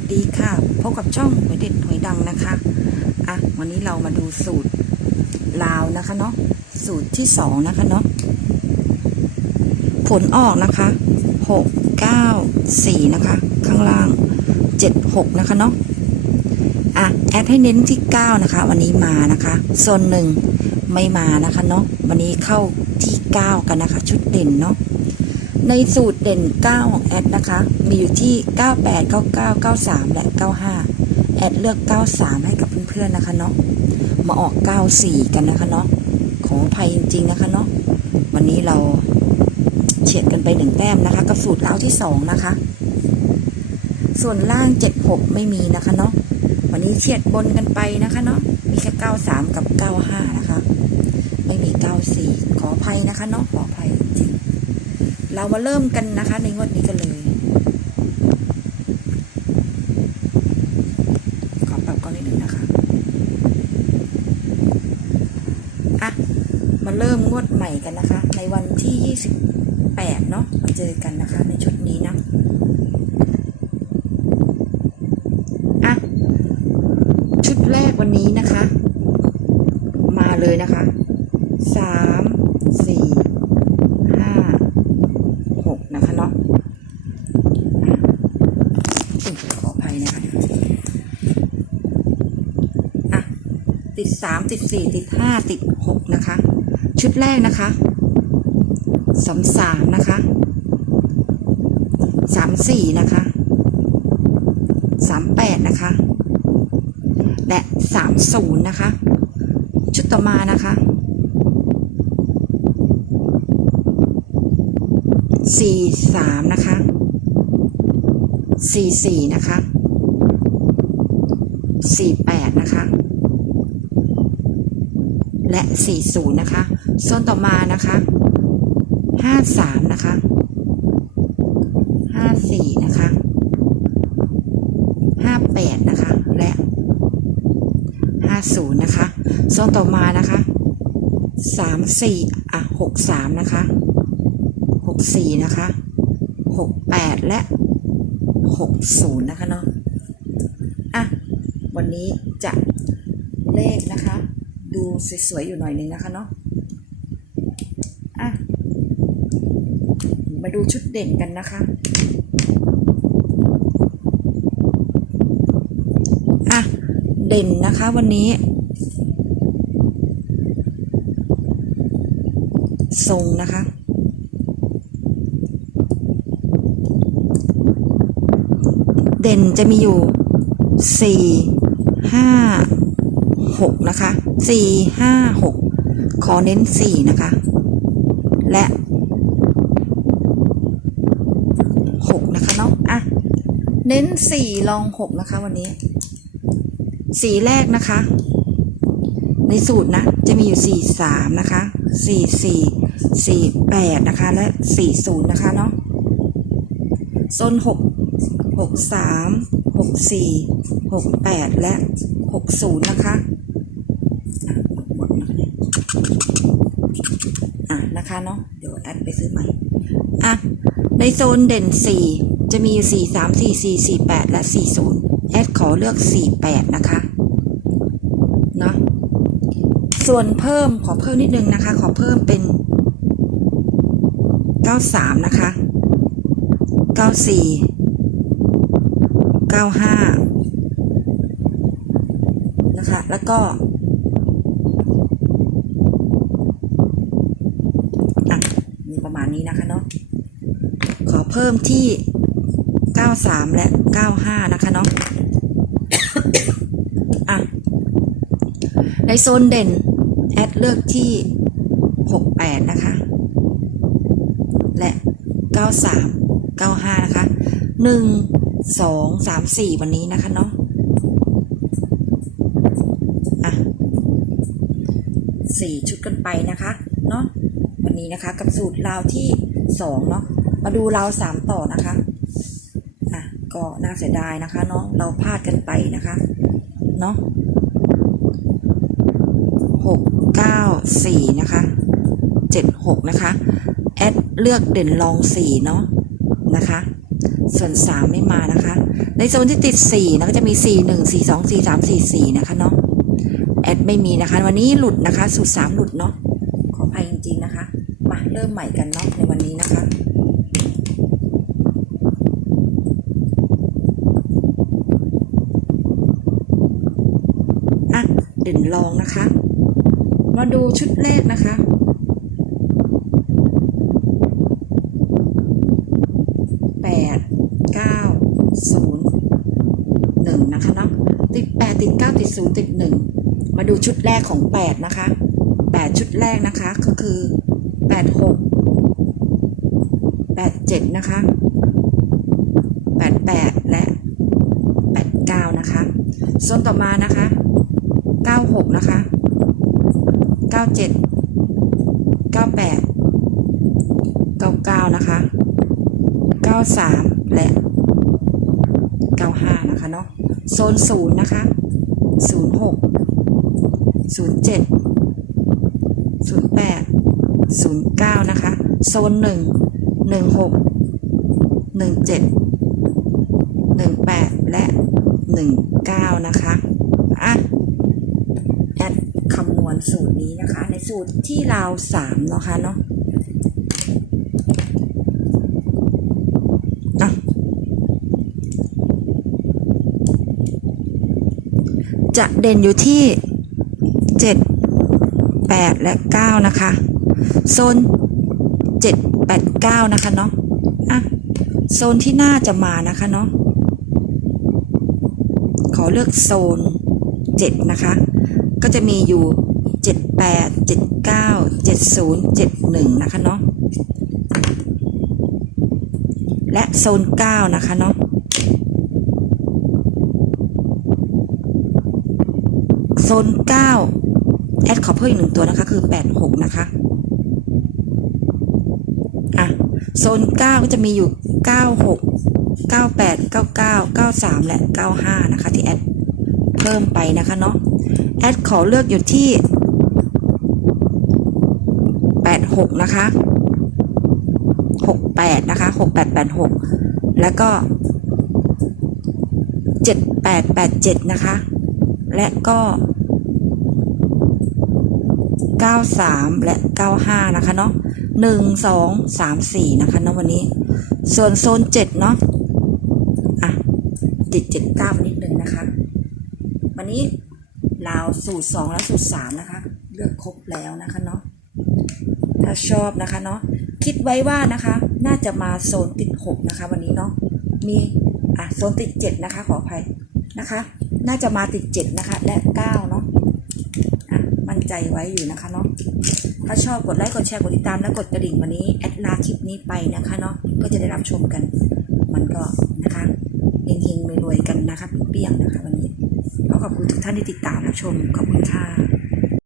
สดีค่ะพบกับช่องหวยเด็ดหวยดังนะคะอะวันนี้เรามาดูสูตรลาวนะคะเนาะสูตรที่สองนะคะเนาะผลออกนะคะหกเก้าสี่นะคะ ข้างล่างเจ็ดหกนะคะเนาะอะแอดให้เน้นที่เก้านะคะ วันนี้มานะคะโซนหนึ่งไม่มานะคะเนาะวันนี้เข้าที่เก้ากันนะคะ ชุดเด่นเนาะ ในสูตรเด่น 9 ของแอดนะคะ มีอยู่ที่ 98 99 93 และ 95 แอดเลือก 93 ให้กับเพื่อนๆนะคะเนาะ มาออก 94 กันนะคะเนาะ ขออภัยจริงๆนะคะเนาะ วันนี้เราเฉียดกันไปหนึ่งแต้มนะคะ กับสูตรเล้าที่2นะคะ ส่วนล่าง 76 ไม่มีนะคะเนาะ วันนี้เฉียดบนกันไปนะคะเนาะ มีแค่ 93 กับ 95 นะคะ ไม่มี 94 ขออภัยนะคะเนาะ ขออภัยจริง เรามาเริ่มกันนะคะ ในงวดนี้กันเลย ขอปรับกล้องนิดนึงนะคะ อะ มาเริ่มงวดใหม่กันนะคะ ในวันที่ 28 เนาะมาเจอกันนะคะ ในชุดนี้นะอะ ชุดแรกวันนี้นะคะ มาเลยนะคะ สาม สี่ ห้า หกนะคะเนาะอะอุ๊ยขออภัยนะคะอะ ติดสามติดสี่ติดห้าติดหกนะคะ ชุดแรกนะคะสามสามนะคะสามสี่นะคะสามแปดนะคะ และสามศูนย์นะคะ ชุดต่อมานะคะสี่สามนะคะสี่สี่นะคะสี่แปดนะคะ และสี่ศูนย์นะคะ โซนต่อมานะคะห้าสามนะคะห้าสี่นะคะห้าแปดนะคะ และห้าศูนย์นะคะ โซนต่อมานะคะสามสี่อะหกสามนะคะหกสี่นะคะหกแปดและหกศูนย์นะคะเนาะ อะ วันนี้จะ ดูสวยๆอยู่หน่อยนึงนะคะเนาะอะมาดูชุดเด่นกันนะคะอะเด่นนะคะวันนี้ ทรงนะคะเด่นจะมีอยู่สี่ห้า หกนะคะสี่ห้าหกขอเน้นสี่นะคะ และหกนะคะเนาะอะ เน้นสี่ลองหกนะคะวันนี้ สีแรกนะคะ ในสูตรนะ จะมีอยู่สี่สามนะคะสี่สี่สี่แปดนะคะ และสี่ศูนย์นะคะเนาะโซนหกหกสามหกสี่หกแปดและหกศูนย์นะคะหมดนะคะเนี่ยอะ นะคะเนาะเดี๋ยวแอดไปซื้อใหม่อะในโซนเด่นสี่จะมีอยู่สี่สามสี่สี่สี่แปดและสี่ศูนย์แอดขอเลือกสี่แปดนะคะเนาะส่วนเพิ่มขอเพิ่มนิดนึงนะคะ ขอเพิ่มเป็น 93 นะคะ 94 95 นะคะ แล้วก็ อะ มีประมาณ นี้นะคะเนาะขอเพิ่มที่ 93 และ 95 นะคะเนาะอะในโซนเด่น แอดเลือกที่ 68 นะคะ และ 93 95 นะคะ 1 2 3 4 วันนี้นะคะเนาะอะสี่ชุดกันไปนะคะ เนาะ วันนี้นะคะ กับสูตรราวที่สองเนาะมาดูราวสามต่อนะคะอะก็น่าเสียดายนะคะเนาะเราพลาดกันไปนะคะเนาะหกเก้าสี่นะคะเจ็ดหกนะคะแอดเลือกเด่นรองสี่เนาะนะคะ ส่วนสามไม่มานะคะ ในโซนที่ติดสี่นะก็จะมีสี่หนึ่งสี่สองสี่สามสี่สี่นะคะเนาะแอดไม่มีนะคะ วันนี้หลุดนะคะ สูตรสามหลุดเนาะขออภัยจริงๆนะคะ มาเริ่มใหม่กันเนาะในวันนี้นะคะอะเด่นลองนะคะ มาดูชุดแรกนะคะแปดเก้าศูนย์หนึ่งนะคะเนาะติดแปดติดเก้าติดศูนย์ติดหนึ่งมาดูชุดแรกของแปดนะคะแปดชุดแรกนะคะก็คือ แปดหกแปดเจ็ดนะคะแปดแปดและแปดเก้านะคะโซนต่อมานะคะเก้าหกนะคะเก้าเจ็ดเก้าแปดเก้าเก้านะคะ93และ95นะคะเนาะโซนศูนย์นะคะ06 07 08 09 นะคะ โซน 1 16 17 18 และ 19 นะคะอะแอดคำนวณสูตรนี้นะคะ ในสูตรที่ราว3นะคะเนาะอะจะเด่นอยู่ที่ 7 8 และ 9 นะคะ โซน 7 8 9 นะคะเนาะอะโซนที่น่าจะมานะคะเนาะขอเลือกโซน 7 นะคะ ก็จะมีอยู่ 78 79 70 71 นะคะเนาะและโซน 9 นะคะเนาะโซน 9 แอดขอเพิ่มอีกหนึ่งตัวนะคะ คือ 86 นะคะอะ โซน 9 ก็จะมีอยู่ 96 98 99 93 และ 95 นะคะ ที่แอดเพิ่มไปนะคะเนาะแอดขอเลือกอยู่ที่ 86 นะคะ 68 นะคะ 6886 แล้วก็ 7887 นะคะ และก็ 93 และ 95 นะคะเนาะ 1 2 3 4นะคะเนาะวันนี้ ส่วนโซน7เนาะอะติด79มานิดนึงนะคะ วันนี้ลาวสูตร2และสูตร3นะคะ เลือกครบแล้วนะคะเนาะถ้าชอบนะคะเนาะคิดไว้ว่านะคะ น่าจะมาโซนติดหกนะคะ วันนี้เนาะมีอะโซนติดเจ็ดนะคะ ขออภัยนะคะ น่าจะมาติดเจ็ดนะคะ และเก้าเนาะอะมั่นใจไว้อยู่นะคะเนาะ ถ้าชอบกดไลค์กดแชร์กดติดตามและกดกระดิ่งวันนี้แอดลาคลิปนี้ไปนะคะเนาะก็จะได้รับชมกัน มันก็นะคะเฮงๆรวยๆกันนะคะเปรี้ยงๆนะคะวันนี้ขอขอบคุณทุกท่านที่ติดตามรับชมขอบคุณค่ะ